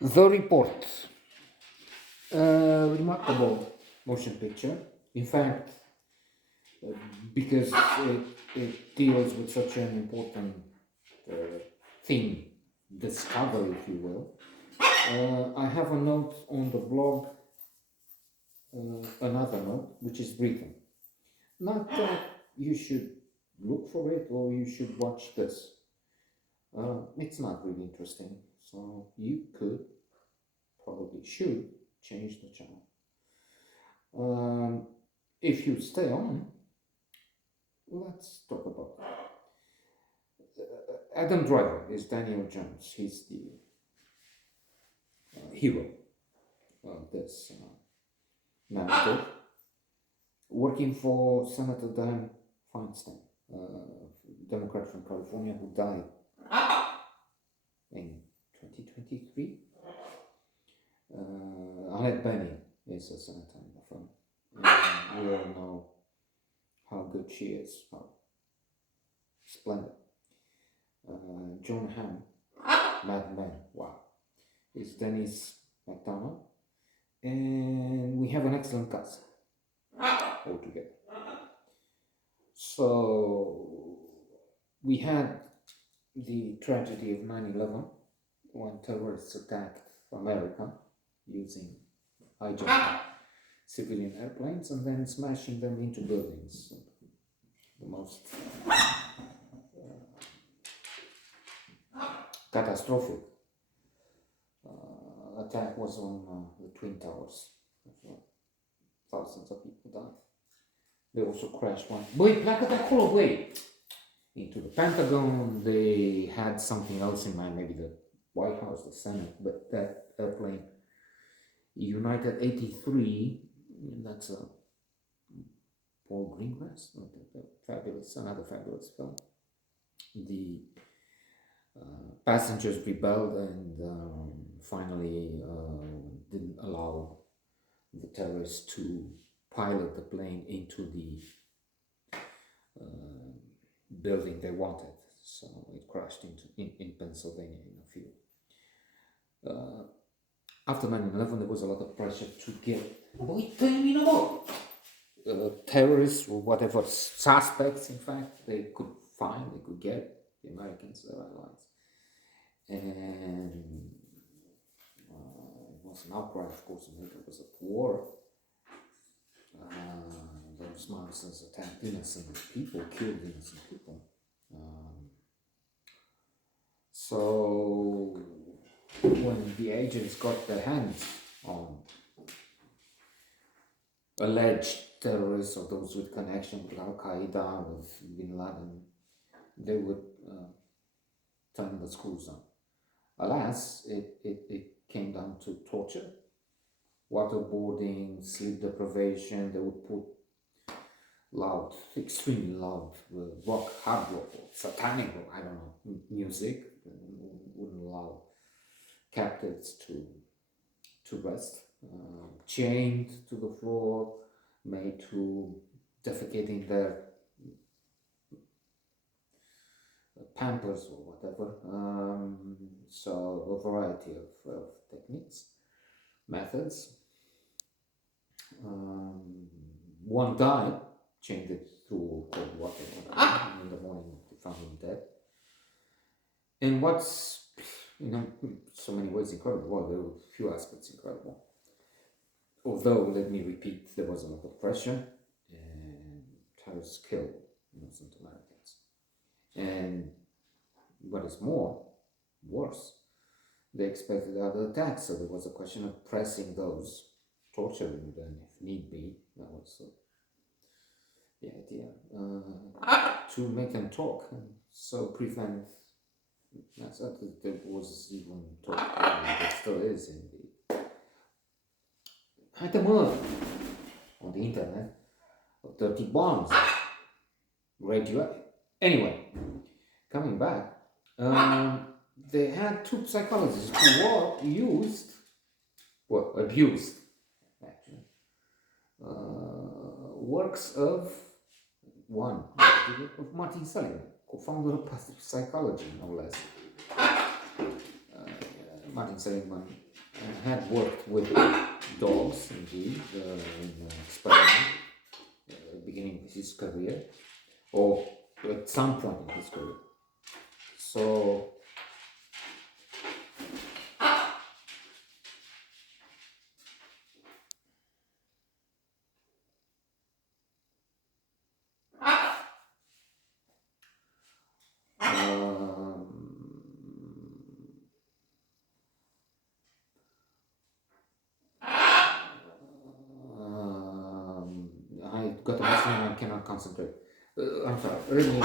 The Report, remarkable motion picture. In fact, uh, because it deals with such an important uh, theme, discovery, if you will. I have a note on the blog, another note, which is written. Not that you should look for it or you should watch this. It's not really interesting, so you could, probably should, change the channel. If you stay on, let's talk about Adam Driver is Daniel Jones. He's the hero of this narrative, working for Senator Dianne Feinstein, Democrat from California, who died in 2023. Annette Bening is a senator in the film. And we all know how good she is, how splendid. John Hamm, Mad Men, wow, is Dennis McDonough. And we have an excellent cast altogether. So we had the tragedy of 9/11 when terrorists attacked America using hijacked civilian airplanes and then smashing them into buildings. The most catastrophic attack was on the Twin Towers. Thousands of people died. They also crashed one. Into the Pentagon. They had something else in mind, maybe the White House, the Senate, but that airplane, United 83, that's a Paul Greengrass, another fabulous film. The passengers rebelled and finally didn't allow the terrorists to pilot the plane into the building they wanted. So it crashed in Pennsylvania in a field. After 9/11, there was a lot of pressure to get terrorists or whatever suspects, in fact, they could find, they could get, the Americans, their allies. And it was an outcry, of course, America was at war. Those monsters attacked innocent people, killed innocent people. So when the agents got their hands on alleged terrorists or those with connection with Al Qaeda, with Bin Laden, they would turn the screws on. Alas, it came down to torture, waterboarding, sleep deprivation. They would put loud, extremely loud rock, hard rock, or satanic rock, I don't know, music. Wouldn't allow captives to rest. Chained to the floor, made to defecate in their pampers or whatever. So a variety of techniques, methods. One died, chained it through cold water. In the morning, they found him dead. And what's, so many ways incredible, well, there were a few aspects incredible. Although, let me repeat, there was a lot of pressure, and terrorists killed innocent Americans. And what is worse, they expected other attacks, so there was a question of pressing those, torturing them if need be. That was the idea, to make them talk, and so prevent. That's that there was even talk, there still is indeed. At the moment, on the internet, of dirty bombs, radio. Anyway, coming back, they had two psychologists who abused, actually, works of Martin Seligman, co-founder of positive psychology, no less. Martin Seligman had worked with dogs, indeed, in experiment, beginning of his career, or at some point in his career. So I got a message and I cannot concentrate. I'm sorry, let me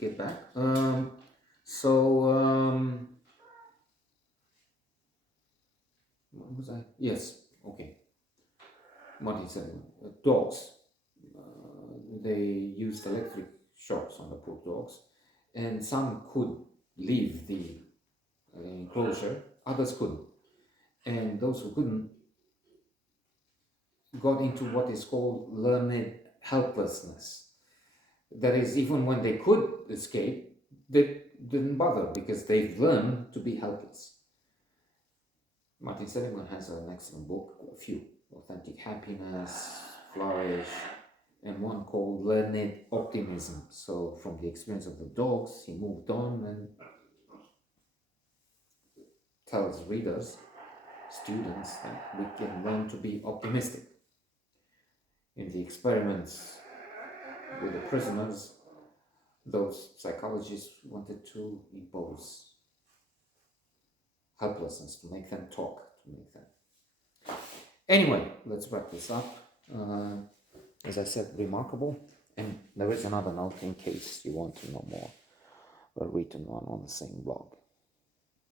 get back. What was I? Yes, okay. Martin said dogs. They used electric shocks on the poor dogs, and some could leave the enclosure, others couldn't. And those who couldn't got into what is called learned helplessness. That is, even when they could escape, they didn't bother because they've learned to be helpless. Martin Seligman has an excellent book, a few: Authentic Happiness, Flourish, and one called Learned Optimism. So from the experience of the dogs, he moved on and tells readers, students, that we can learn to be optimistic. In the experiments with the prisoners, those psychologists wanted to impose helplessness, to make them talk, to make them. Anyway, let's wrap this up. As I said, remarkable. And there is another note in case you want to know more, a written one on the same blog.